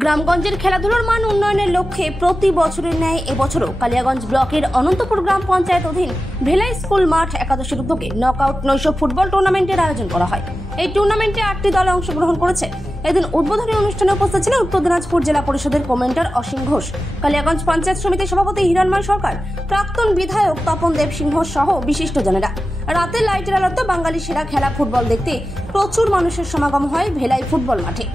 গ্রামগঞ্জের খেলাধুলার মান উন্নয়নের লক্ষ্যে প্রতি বছরের ন্যায় এবছরও কালিয়াগঞ্জ ব্লকের অনন্তপুর গ্রাম পঞ্চায়েত অধীন ভেলাই স্কুল মাঠ একাদশের উদ্যোগে নকআউট নৈশ ফুটবল টুর্নামেন্টের আয়োজন করা হয়। এই টুর্নামেন্টে 8টি দল অংশগ্রহণ করেছে। এদিন উদ্বোধনী অনুষ্ঠানে উপস্থিত ছিলেন উত্তর দিনাজপুর জেলা পরিষদের কমেন্টার অসীম ঘোষ, কালিয়াগঞ্জ পঞ্চায়েত সমিতির সভাপতি হিরণময় সরকার, প্রাক্তন বিধায়ক তপন দেব সিংহ সহ বিশিষ্টজনেরা। রাতে লাইটের আলোতে বাঙালি সেরা খেলা ফুটবল দেখতে প্রচুর মানুষের সমাগম হয় ভেলাই ফুটবল মাঠে।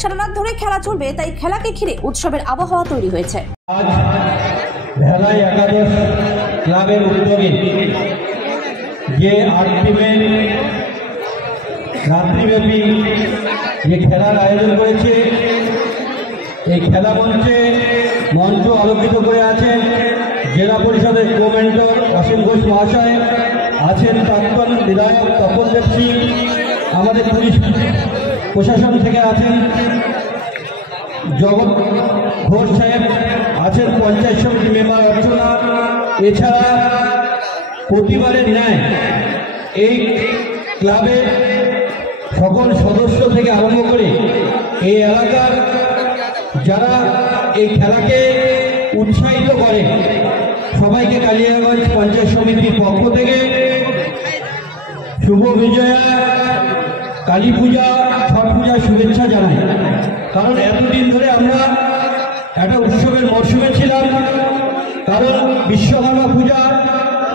সারা রাত ধরে খেলা চলবে, তাই খেলাকে ঘিরে উৎসবের আবহাওয়া তৈরি হয়েছে। আজ ভেলাই একাদশ ক্লাবের উদ্যোগে যে 8 টিমের রাত্রিব্যাপী যে খেলার আয়োজন করেছে, এই খেলা মঞ্চ আলোকিত করে আছেন জেলা পরিষদের কমেন্টর অসীম ঘোষ মহাশয়, আছেন প্রাক্তন বিধায়ক তপন দেব সিং, আমাদের পুলিশ প্রশাসন থেকে আছেন জগৎ ঘোষ সাহেব, আছেন পঞ্চায়েত সমিতি মেম্বার অর্চনা। এছাড়া প্রতিবারের ন্যায় এই ক্লাবের সকল সদস্য থেকে আরম্ভ করে এই এলাকার যারা এই খেলাকে উৎসাহিত করে সবাইকে কালিয়াগঞ্জ পঞ্চায়েত সমিতির পক্ষ থেকে শুভ বিজয়া, কালী পূজা, ছট পূজার শুভেচ্ছা জানাই। কারণ এতদিন ধরে আমরা একটা উৎসবের মরশুমে ছিলাম, কারণ বিশ্বকর্মা পূজা,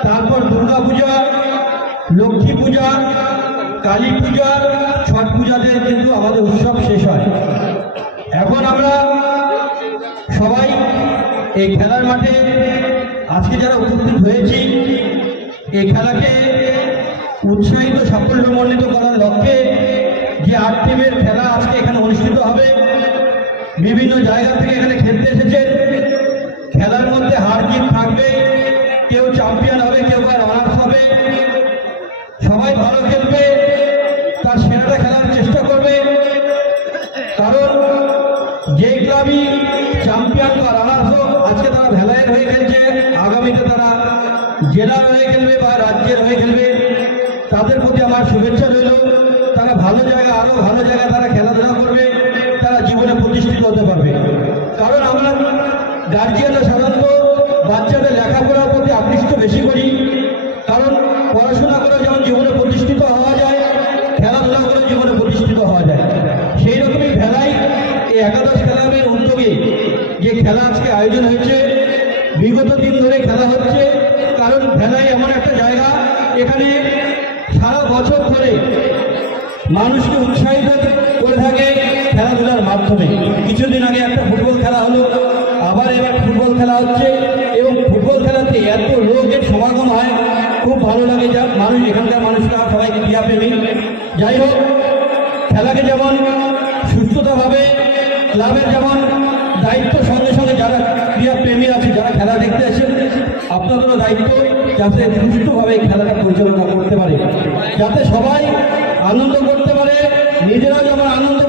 তারপর দুর্গা পূজা, লক্ষ্মী পূজা, কালী পূজা, ছট পূজাতে কিন্তু আমাদের উৎসব শেষ হয়। এখন আমরা সবাই এই খেলার মাঠে আজকে যারা উপস্থিত হয়েছি, এই খেলাকে উৎসাহিত সাফল্যমণ্ডিত করার লক্ষ্যে যে 8 টিমের খেলা আজকে এখানে অনুষ্ঠিত হবে। বিভিন্ন জায়গা থেকে এখানে খেলতে এসেছেন। খেলার মধ্যে হার জিত থাকবে, কেউ চ্যাম্পিয়ন হবে, কেউ বা রানার্স হবে। সবাই ভালো খেলবে, তার সেরাটা খেলার চেষ্টা করবে। কারণ যে ক্লাবই চ্যাম্পিয়ন বা রানার্স হোক, আজকে তারা ভেলাইয়ের হয়ে খেলছে, আগামীতে তারা জেলার হয়ে খেলবে বা রাজ্যের হয়ে খেলবে। তাদের প্রতি আমার শুভেচ্ছা রইল। তারা ভালো জায়গা, আরও ভালো জায়গায় তারা খেলাধুলা করবে, তারা জীবনে প্রতিষ্ঠিত হতে পারবে। কারণ আমরা গার্জিয়ানরা সাধারণত বাচ্চাদের লেখাপড়ার প্রতি আকৃষ্ট বেশি করি, কারণ পড়াশোনা করে যেমন জীবনে প্রতিষ্ঠিত হওয়া যায়, খেলাধুলা করে জীবনে প্রতিষ্ঠিত হওয়া যায়। সেই রকমই ভেলাই এই একাদশ ক্লাবের উদ্যোগে যে খেলা আজকে আয়োজন হয়েছে, বিগত দিন ধরে খেলা হচ্ছে। কারণ ভেলাই এমন একটা জায়গা, এখানে সারা বছর ধরে মানুষকে উৎসাহিত করে থাকে খেলাধুলার মাধ্যমে। কিছুদিন আগে একটা ফুটবল খেলা হলো, আবার এবার ফুটবল খেলা হচ্ছে, এবং ফুটবল খেলাতে এত লোকের সমাগম হয়, খুব ভালো লাগে। যা মানুষ, এখানকার মানুষরা সবাই ক্রীড়াপ্রেমী। যাই হোক, খেলাকে যেমন সুস্থতাভাবে ক্লাবের যেমন দায়িত্ব, সঙ্গে সঙ্গে যারা ক্রীড়াপ্রেমী আছে, যারা খেলা দেখতে আসেন, আপনাদেরও দায়িত্ব যাতে সুষ্ঠুভাবে খেলাটা পরিচালনা করতে পারে, যাতে সবাই আনন্দ করতে পারে, নিজেরাও যেমন আনন্দ